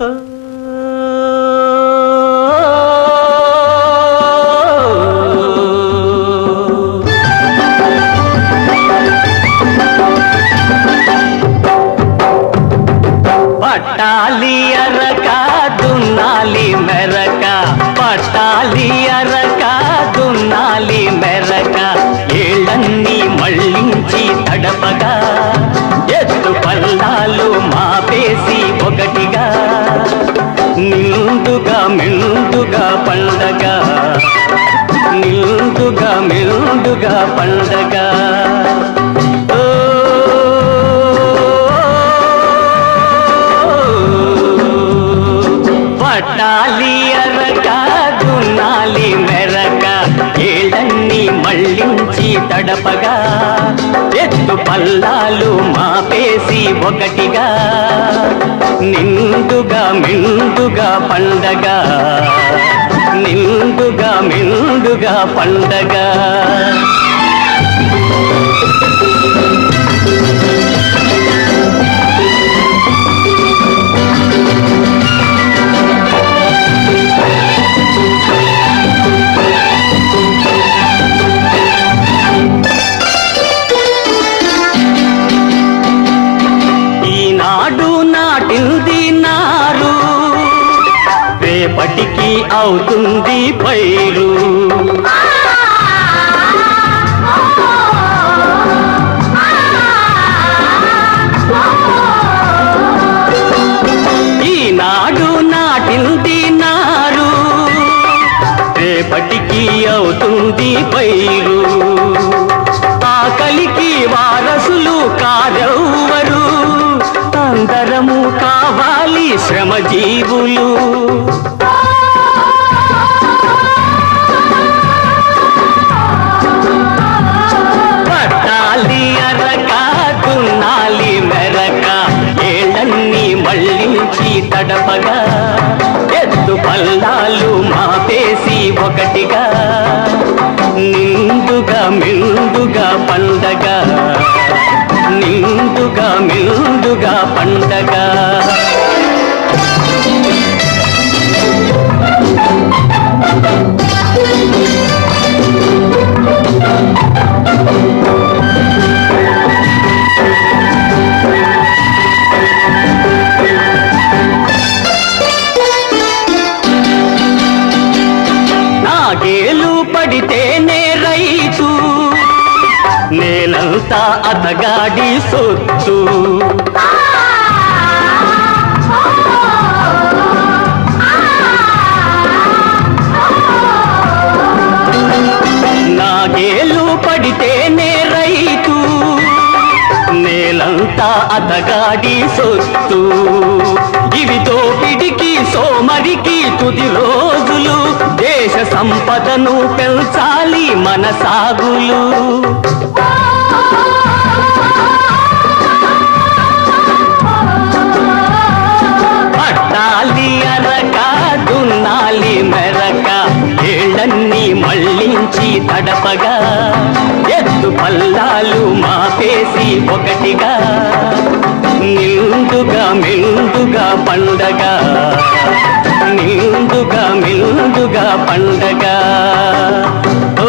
పట్టాలి మెండుగా పండగ. పట్టాలి అరక దున్నాలి మెరక ఏళ్ళన్నీ మళ్ళించి తడపగా. ఎత్తు పల్లాలు మాపేసి ఒకటిగా. నిండుగా మిండుగా పండగ. నిండుగా మెండుగా పండగ. అవుతుంది పైరు. ఈనాడు నాటింది నారు రేపటికి అవుతుంది పైరు. ఆకలికి వారసులు కారెవ్వరు అందరము కావాలి శ్రమజీవులు. అరక మెరక. ఏళ్ళన్నీ మళ్ళించి తడపగా. ఎత్తు పల్లాలు మాపేసి ఒకటిగా. నిందుగా మిందుగా పండగ. నిందుగా మిందుగా పండగ. నాగేలు నేలంతా అతగాడి సొత్తు. నాగేలు పడితేనే రైతు నేలంతా అతగాడి సొత్తు. ఇవి తోపిడికి సోమరికి తుది రోజులు. దేశ సంపదను పెంచాలి మన సాగులు. పట్టాలి అనక దున్నాలి మెరక ఏళ్ళన్నీ మళ్ళించి తడపగా. ఎత్తు పల్లాలు మాపేసి ఒకటిగా. నిండుగా మెండుగా పండగ నిండుగా మెండుగా పండగ ఓ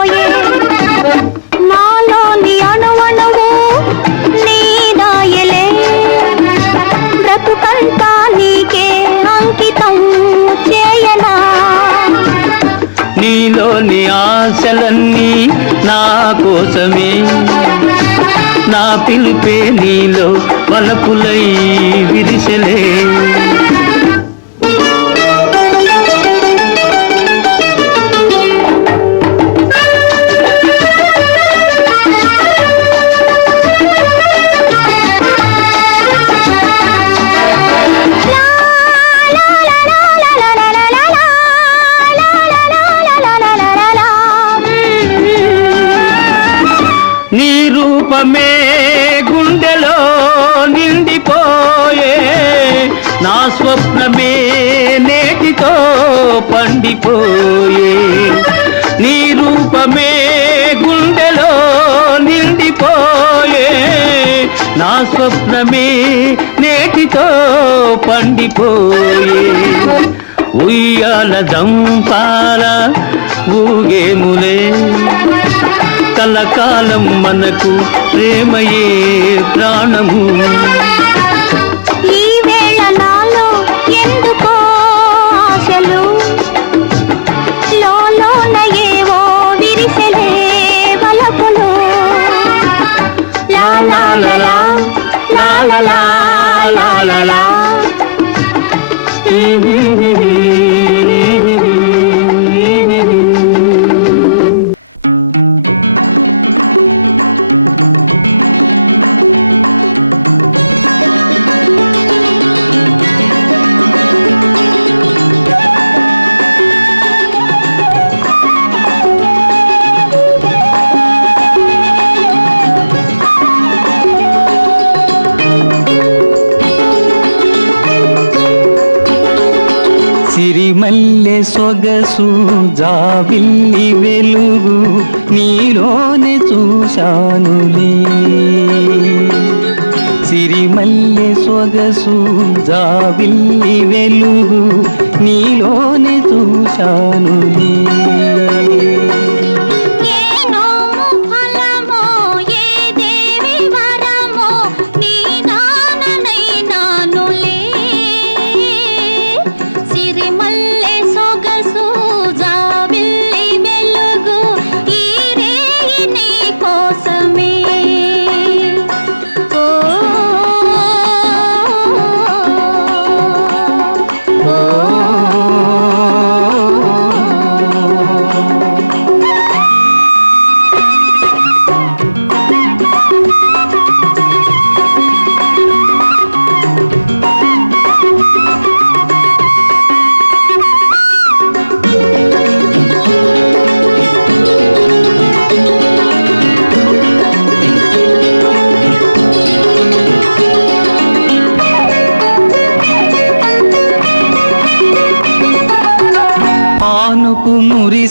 పోయే నాలోని అణువణువు నీదాయలే బ్రతుకంతా నీకే అంకితం చేయనా? నీలోని ఆశలన్నీ నా కోసమే. నా పిలిపే నీలో వలపులై విరిసలే. రూపమే గుండెలో నిండిపోయే. నా స్వప్నమే నేటితో పండిపోయే. నీ రూపమే గుండెలో నిండిపోయే. నా స్వప్నమే నేటితో పండిపోయే. ఉయ్యాల దంపాల ఊగేములే కలకాలం మనకు ప్రేమయే ప్రాణము. ఈ వేళ నాలో ఎందుకో ఆశలు? లోలోన సొగసు జాబిల్లి వెలుగు నీలోనే చూశానులే. సిరిమల్లె సొగసు జాబిల్లి వెలుగు నీలోనే చూశానులే.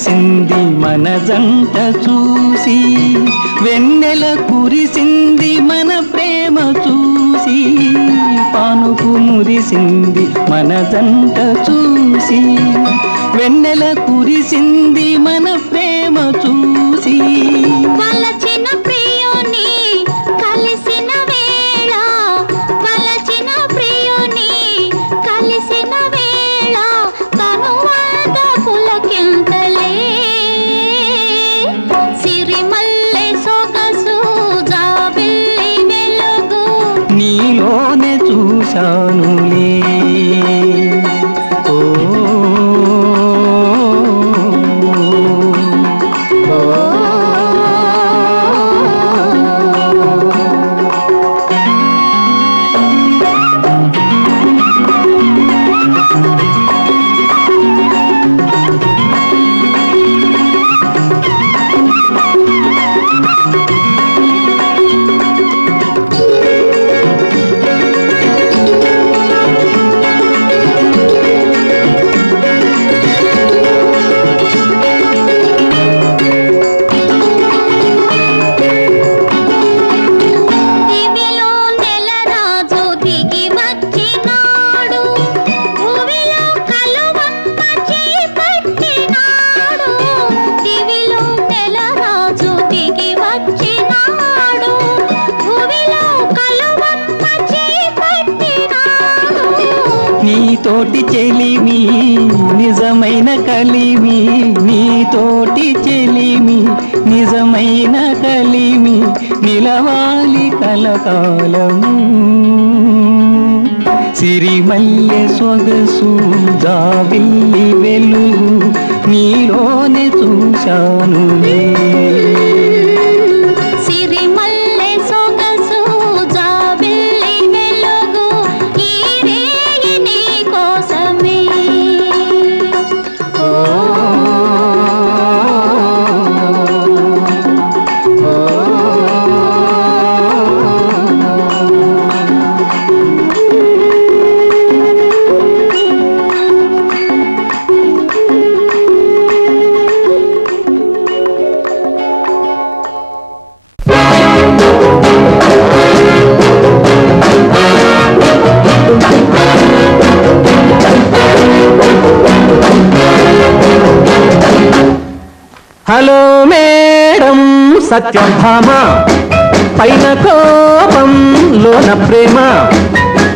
కురిసింది మన జంట చూసి వెన్నెల కురిసింది మన ప్రేమ చూసి పానుపు మురిసింది మన జంట చూసి వెన్నెల కురిసింది మన మల్లె సొగసు జాబిల్లి వెలుగు నీలోనే చూశాను నేను. హలో మేడం సత్యభామ పైన కోపం లోన ప్రేమ.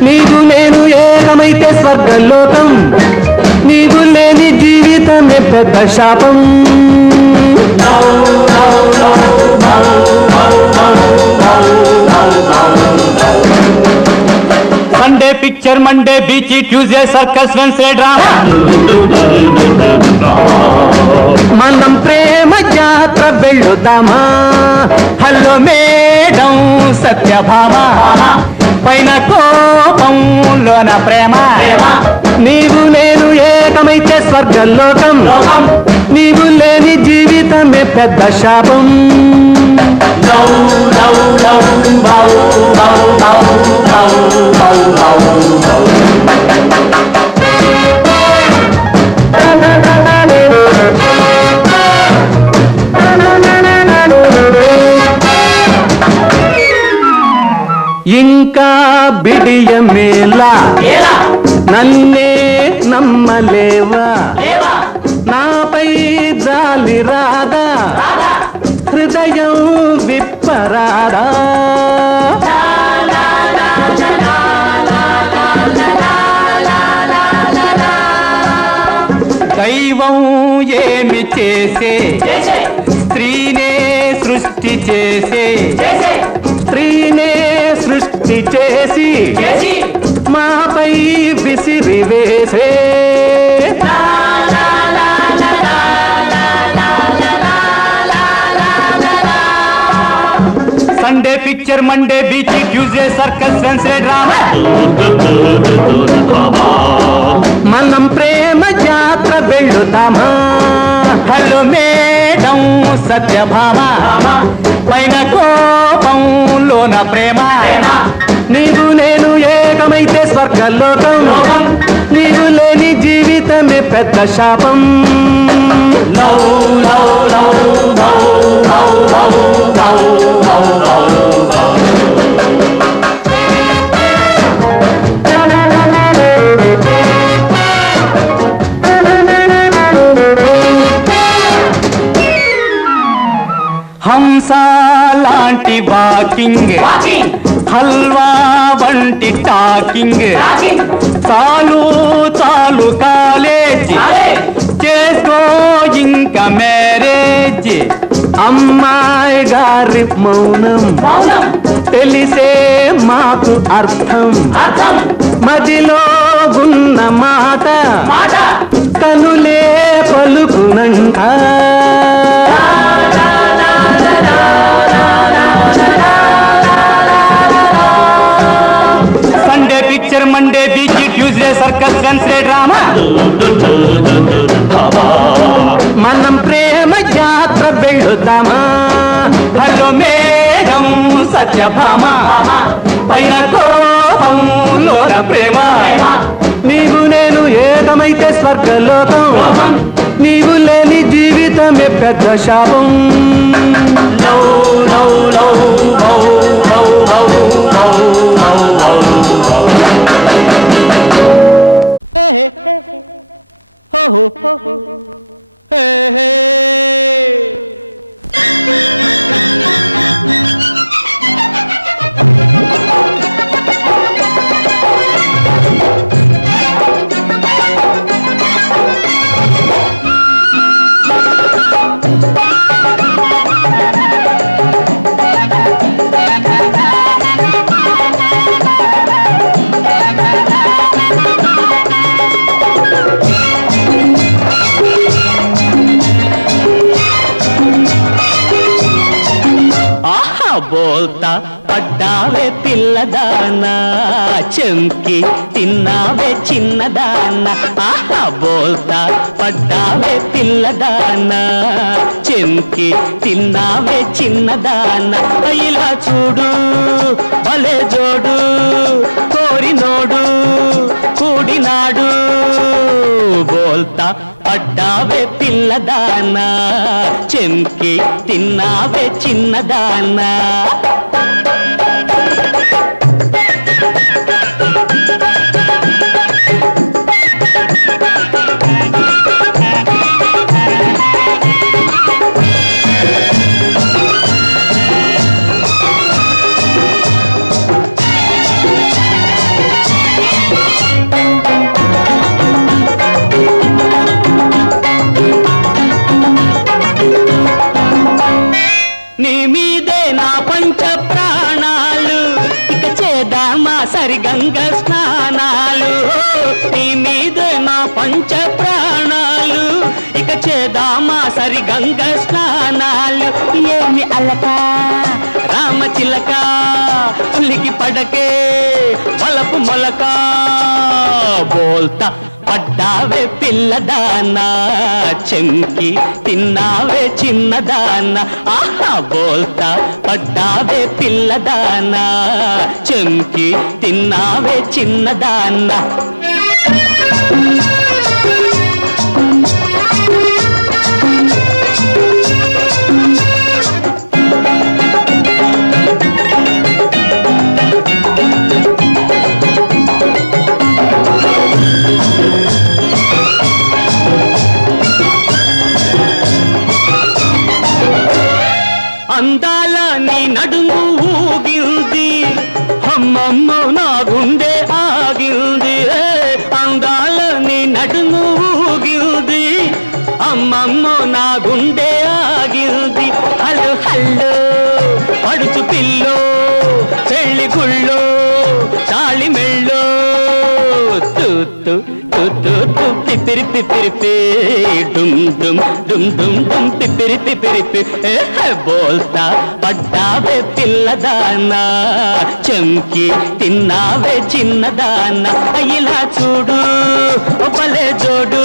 నీకు నేను ఏకమైతే స్వర్గలోకం. నీకు లేని జీవితమే పెద్ద శాపం. Sunday picture Monday beach Tuesday circus Wednesday drama మనం ప్రేమ మాత్ర వెళ్ళుదామా హలో మేడం సత్యభామ. పైన కోపం లోన ప్రేమ. నీవు నేను ఏకమైతే స్వర్గలోకం. నీవు లేని జీవితమే పెద్ద శాపం. Thank you. ఇంకా ಬಿಡಿಯ ಮೇಲ ನನ್ನೇ ನಮ್ಮಲೇವಾ చేసి మాపై విసిరి వేసే. Sunday picture Monday beach Tuesday circus Wednesday drama మనం ప్రేమ జాత్ర వెళ్ళుతామా హలో మేడం సత్యభామ. పైన కోపం లోన ప్రేమ. నీవు నేను ఏకమైతే స్వర్గలోకం. నీవు లేని జీవితమే పెద్ద శాపం. హంస లాంటి వాకింగ్. హల్వా వంటి టాకింగ్. చాలు చాలు కాలేజ్. చేసుకో ఇంకా మ్యారేజ్. అమ్మాయి గారి మౌనం. తెలిసే మాకు అర్థం. మదిలో ఉన్న మాట. కనులే పలుకునంట గగ్గంతే డ్రామా మనం ప్రేమ జాత్ర వెళ్ళుదామా హలో మేఘం సత్యభామ. పైన కోపం లోన ప్రేమ. నీవు నేను ఏకమైతే స్వర్గలోకం. నీవు లేని జీవితమే పెద్ద శాపం. లౌ లౌ లౌ. Oh oh oh, hey hey. పడ్డావే పిల్లదానా? చెంకి తిన్నావే చిన్నదానా? ఇలా చూడు భలే జోడు కోరినోడు కూడినాడు. బోల్తా పడ్డావే పిల్లదానా? చెంకి తిన్నావే చిన్నదానా? సరి గంగ స్నానాలు ఏమి అలక? రామచిలక పులికి పడకే వలపు మొలక. బోల్తా పడ్డావే పిల్లదానా చెంకి తిన్నావే చిన్నదానా. ఆహా బోల్తా పడ్డావే పిల్లదానా చెంకి తిన్నావే చిన్నదానా. పిపిరి పిపిరి డుమ్ డుమ్ డుమ్ డుమ్ డుమ్ పిపిరి పిపిరి బోల్తా పడ్డావే పిల్లదానా చెంకి తిన్నావే చిన్నదానా. ఇలా చూడు ఒప్పలే జోడు